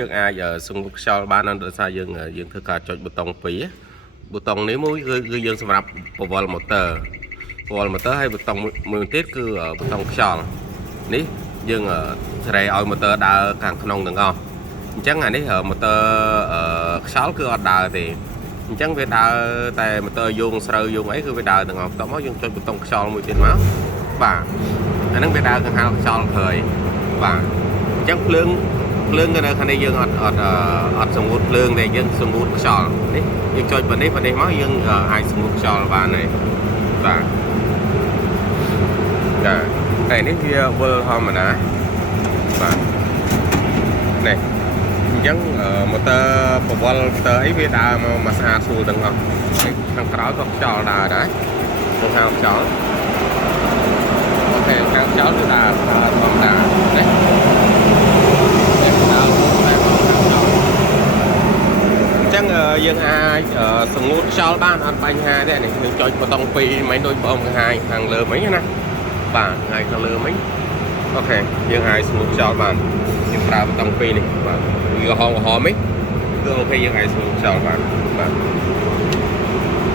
យើងអាចសង្កត់ខ្យល់បានដោយសារយើងធ្វើការចុចប៊ូតុងពីរប៊ូតុងនេះមួយគឺយើងសម្រាប់ពវល់ម៉ូទ័រហើយប៊ូតុងមួយទៀតគឺប៊ូតុងខ្យល់នេះយើងស្រែឲ្យម៉ូទ័រដើរខាងក្នុងទាំងអស់អញ្ចឹងអានេះម៉ូទ័រខ្យល់គឺអត់ដើរទេអញ្ចឹងវាដើរតែម៉ូទ័រយោងស្រូវយោងអីគឺវាដើរទាំងអស់បន្ទាប់មកយើងចុចប៊ូតុងខ្យល់មួយទៀតមកបាទអាហ្នឹងវាដើរខាងហៅខ្យល់ក្រោយបាទអញ្ចឹងភ្លើងក៏នៅខាងនេះយើងអត់សម្ងួតភ្លើងទេយើងសម្ងួតខ្យល់នេះយើងចុចប៉ុណ្ណេះមកយើងអាចសម្ងួតខ្យល់បានហើយបាទចាតែនេះវាវិលធម្មតាបាទនេះអញ្ចឹងម៉ូទ័រពវល់ម៉ូទ័រអីវាដើរមកស្អាតស្រួលទាំងអស់ខាងក្រោយក៏ខ្យល់ដើរដែរខាងខ្យល់អូខេខាងខ្យល់គឺដើរធម្មតានេះអញ្ចឹងយើងអាចសម្ងួតខ្យល់បានអត់បញ្ហាទេនេះយើងចុចប៊ូតុង2មិនដូចបងខាងលើមិញណាបាទខាងលើមិញអូខេយើងអាចសម្ងួតខ្យល់បានយើងប្រើប៊ូតុង2នេះបាទវាហមនេះគឺអូខេយើងអាចសម្ងួតខ្យល់បានបាទ